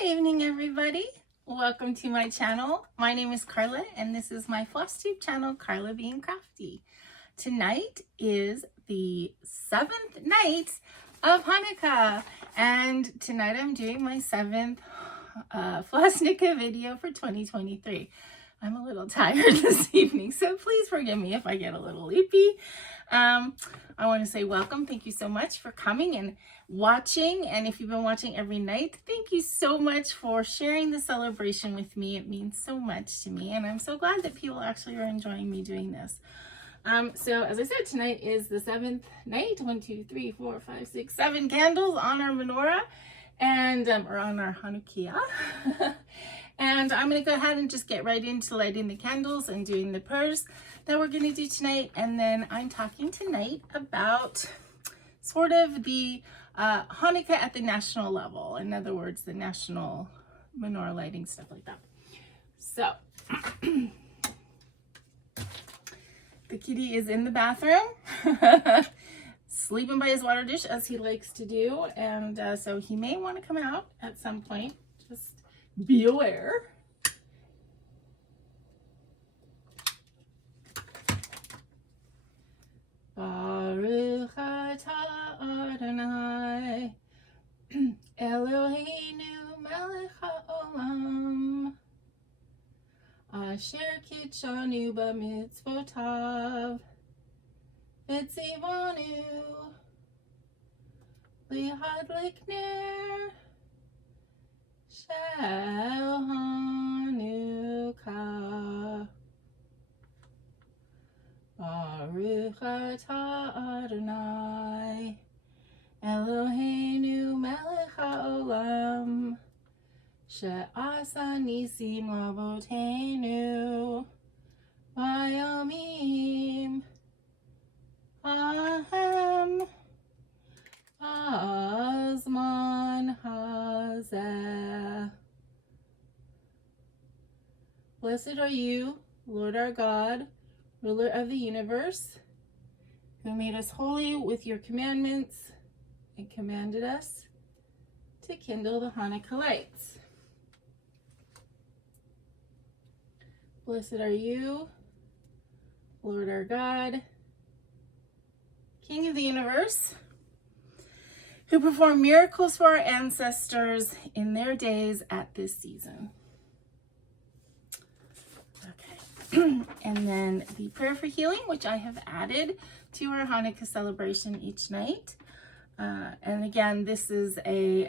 Good evening, everybody. Welcome to my channel. My name is Carla, and this is my FlossTube channel, Carla Being Crafty. Tonight is the 7th night of Hanukkah, and tonight I'm doing my 7th Flossnukkah video for 2023. I'm a little tired this evening, so please forgive me if I get a little loopy. I want to say welcome. Thank you so much for coming and watching. And if you've been watching every night, thank you so much for sharing the celebration with me. It means so much to me. And I'm so glad that people actually are enjoying me doing this. So as I said, tonight is the 7th night. 1, 2, 3, 4, 5, 6, 7 candles on our menorah and or on our Hanukkah. And I'm going to go ahead and just get right into lighting the candles and doing the prayers that we're going to do tonight. And then I'm talking tonight about sort of the Hanukkah at the national level. In other words, the national menorah lighting, stuff like that. So, the kitty is in the bathroom, sleeping by his water dish as he likes to do. And so he may want to come out at some point. Just be aware. Baruch atah Adonai Eloheinu melech haolam asher kitshanu b'mitzvotav v'tzivanu lihadlik ner shel Hanukkah. Baruch atah Adonai Eloheinu melech haolam she'asa nisim lavoteinu vayomim ahem azman hazeh. Blessed are you, Lord our God, ruler of the universe, who made us holy with your commandments and commanded us to kindle the Hanukkah lights. Blessed are you, Lord our God, King of the universe, who performed miracles for our ancestors in their days at this season. And then the prayer for healing, which I have added to our Hanukkah celebration each night. And again, this is a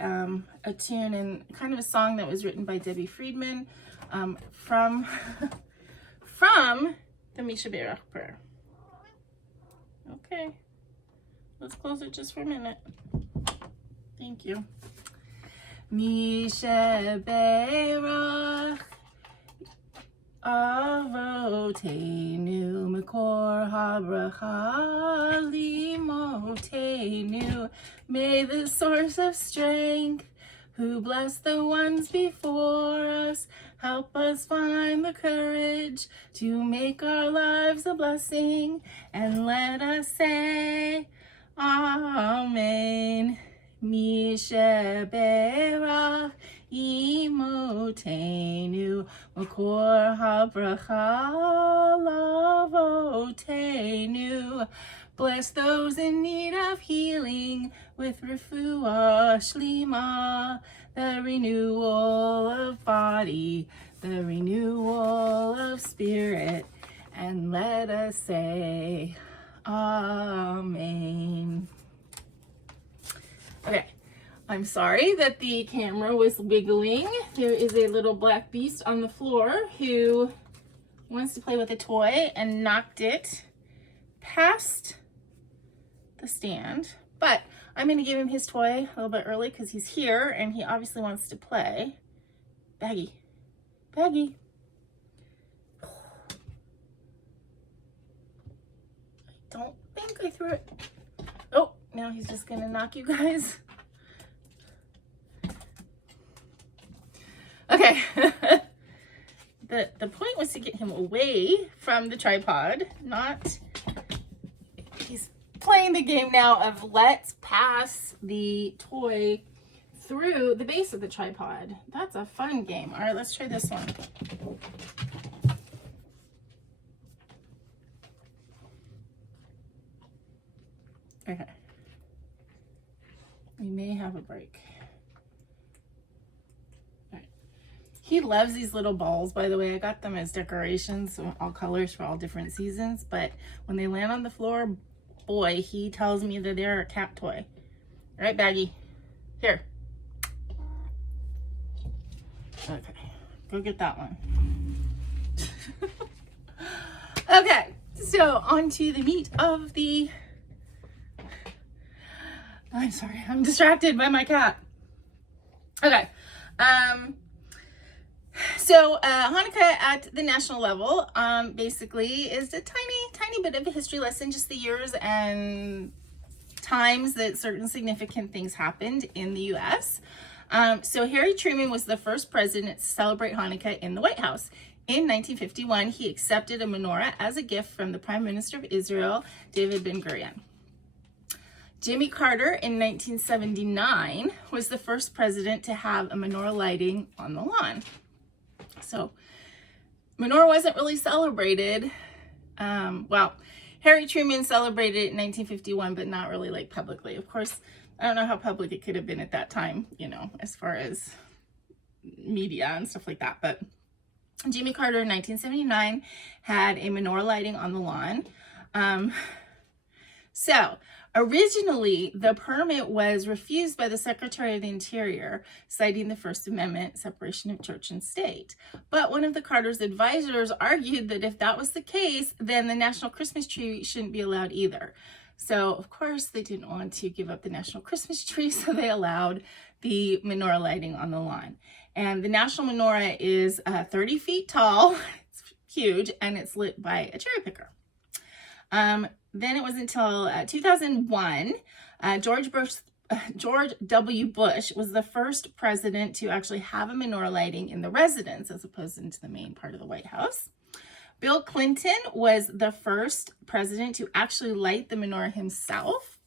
tune and kind of a song that was written by Debbie Friedman from the Misha Berach prayer. Okay, let's close it just for a minute. Thank you. Misha Berach Avotenu Makor Habracha Limotenu. May the source of strength, who blessed the ones before us, help us find the courage to make our lives a blessing, and let us say Amen. Misha Berach Imotenu Makor Habracha Lavotenu. Bless those in need of healing with refuah shlima, the renewal of body, the renewal of spirit, and let us say Amen. Okay. I'm sorry that the camera was wiggling. There is a little black beast on the floor who wants to play with a toy and knocked it past the stand. But I'm going to give him his toy a little bit early because he's here and he obviously wants to play. Baggy. Baggy. I don't think I threw it. Oh, now he's just going to knock you guys. Okay, the point was to get him away from the tripod, not, he's playing the game now of let's pass the toy through the base of the tripod. That's a fun game. All right, let's try this one. Okay. We may have a break. All right. He loves these little balls, by the way. I got them as decorations, so all colors for all different seasons. But when they land on the floor, boy, he tells me that they're a cat toy. All right, Baggy. Here. Okay. Go get that one. Okay. So, on to the meat of the... I'm sorry, I'm distracted by my cat. Okay, so Hanukkah at the national level basically is a tiny bit of a history lesson, just the years and times that certain significant things happened in the U.S. So Harry Truman was the first president to celebrate Hanukkah in the White House. In 1951, he accepted a menorah as a gift from the Prime Minister of Israel, David Ben-Gurion. Jimmy Carter in 1979 was the first president to have a menorah lighting on the lawn. So menorah wasn't really celebrated. Well, Harry Truman celebrated it in 1951, but not really like publicly. Of course, I don't know how public it could have been at that time, you know, as far as media and stuff like that. But Jimmy Carter in 1979 had a menorah lighting on the lawn. So originally, the permit was refused by the Secretary of the Interior, citing the First Amendment, separation of church and state. But one of the Carter's advisors argued that if that was the case, then the national Christmas tree shouldn't be allowed either. So, of course, they didn't want to give up the national Christmas tree, so they allowed the menorah lighting on the lawn. And the national menorah is 30 feet tall, it's huge, and it's lit by a cherry picker. Then it was until 2001, George W. Bush was the first president to actually have a menorah lighting in the residence as opposed to the main part of the White House. Bill Clinton was the first president to actually light the menorah himself.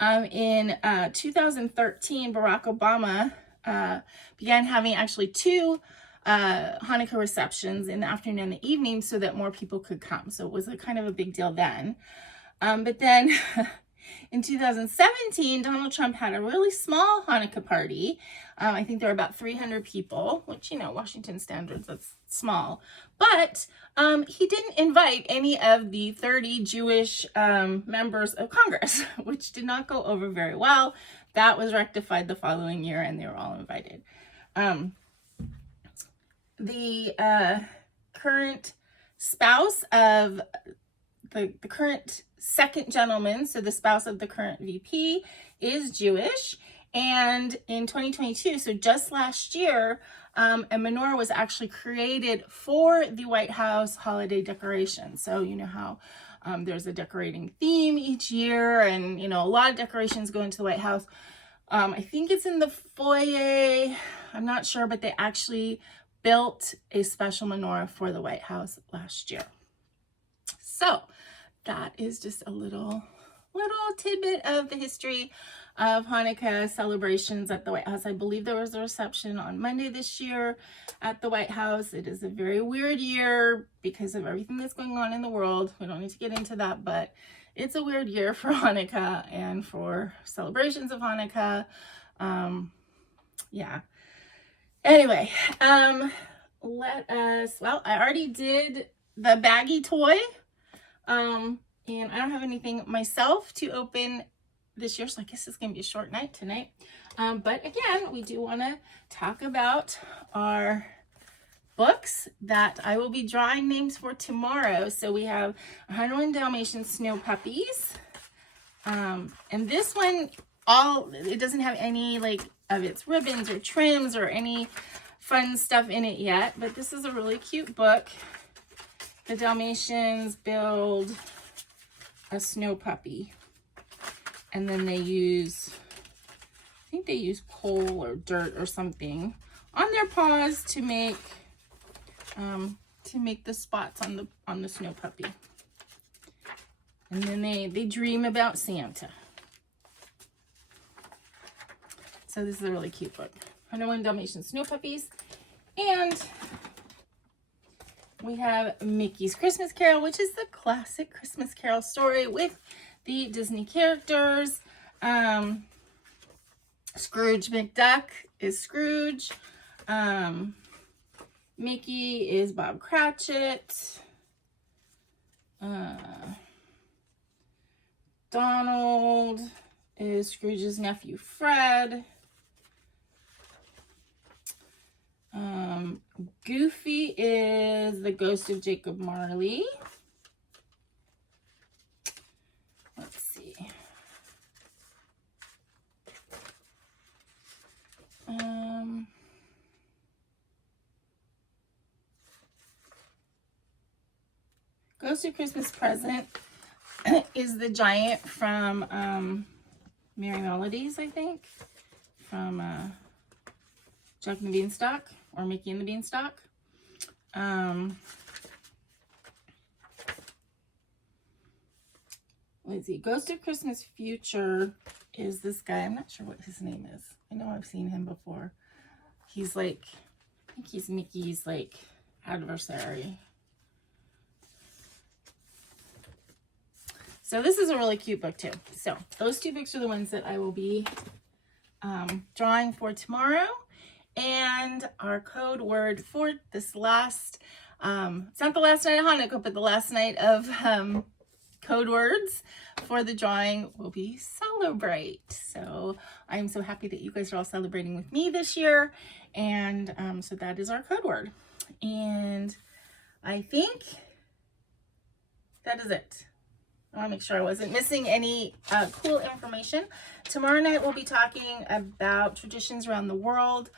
In 2013, Barack Obama began having actually two Hanukkah receptions in the afternoon and the evening so that more people could come. So it was a kind of a big deal then. But then in 2017, Donald Trump had a really small Hanukkah party. I think there were about 300 people, which, you know, Washington standards, that's small. But he didn't invite any of the 30 Jewish members of Congress, which did not go over very well. That was rectified the following year, and they were all invited. The current spouse of the current second gentleman, so the spouse of the current VP, is Jewish. And in 2022, so just last year, a menorah was actually created for the White House holiday decoration. So you know how there's a decorating theme each year, and you know a lot of decorations go into the White House. I think it's in the foyer. I'm not sure, but they actually built a special menorah for the White House last year. So that is just a little tidbit of the history of Hanukkah celebrations at the White House. I believe there was a reception on Monday this year at the White House. It is a very weird year because of everything that's going on in the world. We don't need to get into that, but it's a weird year for Hanukkah and for celebrations of Hanukkah. Yeah. Anyway, let us, well, I already did the baggy toy, and I don't have anything myself to open this year, so I guess it's going to be a short night tonight. But again, we do want to talk about our books that I will be drawing names for tomorrow. So we have 101 Dalmatian Snow Puppies, and this one, it doesn't have any like of its ribbons or trims or any fun stuff in it yet, but this is a really cute book. The Dalmatians build a snow puppy, and then they use, I think they use coal or dirt or something on their paws to make the spots on the snow puppy, and then they dream about Santa. So this is a really cute book. 101 Dalmatian Snow Puppies. And we have Mickey's Christmas Carol, which is the classic Christmas Carol story with the Disney characters. Scrooge McDuck is Scrooge. Mickey is Bob Cratchit. Donald is Scrooge's nephew Fred. Goofy is the ghost of Jacob Marley. Let's see. Ghost of Christmas Present is the giant from Merry Melodies, I think. From Jack and the Beanstalk, or Mickey and the Beanstalk. Let's see. Ghost of Christmas Future is this guy. I'm not sure what his name is. I know I've seen him before. He's like, I think he's Mickey's like adversary. So this is a really cute book too. So those two books are the ones that I will be drawing for tomorrow. And our code word for this last, it's not the last night of Hanukkah, but the last night of code words for the drawing will be celebrate. So I'm so happy that you guys are all celebrating with me this year. And so that is our code word. And I think that is it. I want to make sure I wasn't missing any cool information. Tomorrow night we'll be talking about traditions around the world,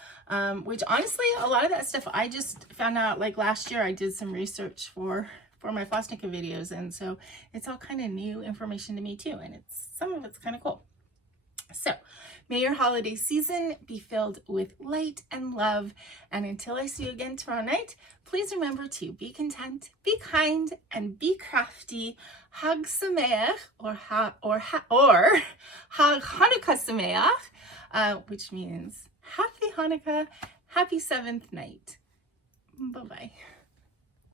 which honestly, a lot of that stuff I just found out like last year. I did some research for my Flossnukkah videos, and so it's all kind of new information to me too, and some of it's kind of cool. So may your holiday season be filled with light and love, and until I see you again tomorrow night, please remember to be content, be kind, and be crafty. Chag Sameach, or Chag Hanukkah Sameach, which means Happy Hanukkah, Happy 7th night. Bye-bye.